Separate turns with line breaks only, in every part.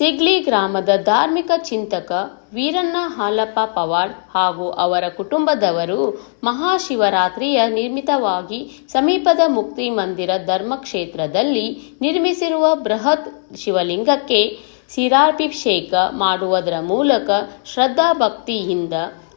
ಸಿಗ್ಲಿ ಗ್ರಾಮದ ಧಾರ್ಮಿಕ ಚಿಂತಕ ವೀರಣ್ಣ ಹಾಲಪ್ಪ ಪವಾಡ್ ಹಾಗೂ ಅವರ ಕುಟುಂಬದವರು ಮಹಾಶಿವರಾತ್ರಿಯ ನಿರ್ಮಿತವಾಗಿ ಸಮೀಪದ ಮುಕ್ತಿ ಮಂದಿರ ಧರ್ಮಕ್ಷೇತ್ರದಲ್ಲಿ ನಿರ್ಮಿಸಿರುವ ಬೃಹತ್ ಶಿವಲಿಂಗಕ್ಕೆ ಸಿರಾಭಿಷೇಕ ಮಾಡುವುದರ ಮೂಲಕ ಶ್ರದ್ಧಾಭಕ್ತಿಯಿಂದ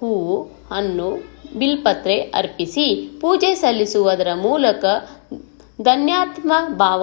ಹೂವು, ಹಣ್ಣು, ಬಿಲ್ಪತ್ರೆ ಅರ್ಪಿಸಿ ಪೂಜೆ ಸಲ್ಲಿಸುವುದರ ಮೂಲಕ ಧನ್ಯಾತ್ಮ ಭಾವ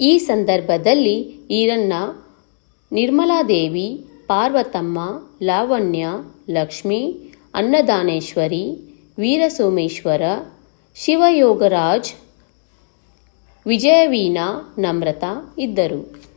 ಈ ಸಂದರ್ಭದಲ್ಲಿ ಈರಣ್ಣ ನಿರ್ಮಲಾದೇವಿ ಪಾರ್ವತಮ್ಮ ಲಾವಣ್ಯ ಲಕ್ಷ್ಮಿ ಅನ್ನದಾನೇಶ್ವರಿ ವೀರಸೋಮೇಶ್ವರ ಶಿವಯೋಗರಾಜ್ ವಿಜಯವೀಣಾ ನಮ್ರತಾ ಇದ್ದರು.